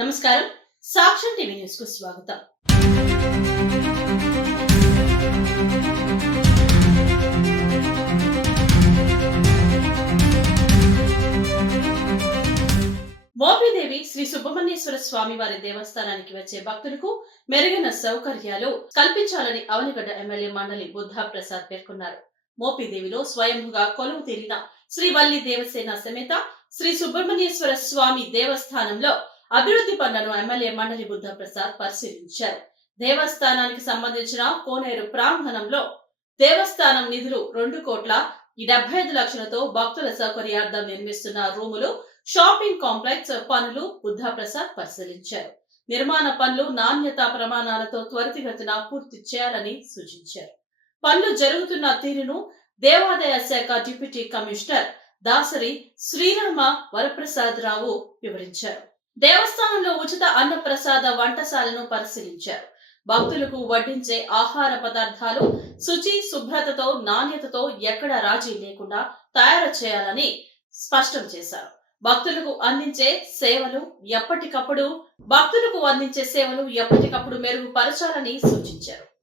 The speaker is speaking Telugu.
నమస్కారం. సాక్ష్యం టీవీ న్యూస్కు స్వాగతం. మోపిదేవి శ్రీ సుబ్రహ్మణ్యేశ్వర స్వామి వారి దేవస్థానానికి వచ్చే భక్తులకు మెరుగైన సౌకర్యాలు కల్పించాలని అవనిగడ్డ ఎమ్మెల్యే మండలి బుద్ధా ప్రసాద్ పేర్కొన్నారు. మోపిదేవిలో స్వయంగా కొలువు తీరిన శ్రీ వల్లి దేవసేన సమేత శ్రీ సుబ్రహ్మణ్యేశ్వర స్వామి దేవస్థానంలో అభివృద్ధి పనులను ఎమ్మెల్యే మండలి బుద్ధప్రసాద్ పరిశీలించారు. దేవస్థానానికి సంబంధించిన కోనేరు ప్రాంగణంలో దేవస్థానం నిధులు రెండు కోట్ల డెబ్బై ఐదు లక్షలతో భక్తుల సౌకర్యార్థం నిర్మిస్తున్న రూములు షాపింగ్ కాంప్లెక్స్ పనులు బుద్ధప్రసాద్ పరిశీలించారు. నిర్మాణ పనులు నాణ్యతా ప్రమాణాలతో త్వరితగతిన పూర్తి చేయాలని సూచించారు. పనులు జరుగుతున్న తీరును దేవాదాయ శాఖ డిప్యూటీ కమిషనర్ దాసరి శ్రీరామ వరప్రసాద్ రావు వివరించారు. దేవస్థానంలో ఉచిత అన్నప్రసాద వంటశాలను పరిశీలించారు. భక్తులకు వడ్డించే ఆహార పదార్థాలు శుచి శుభ్రతతో నాణ్యతతో ఎక్కడ రాజీ లేకుండా తయారు చేయాలని స్పష్టం చేశారు. భక్తులకు అందించే సేవలు ఎప్పటికప్పుడు భక్తులకు అందించే సేవలు ఎప్పటికప్పుడు మెరుగుపరచాలని సూచించారు.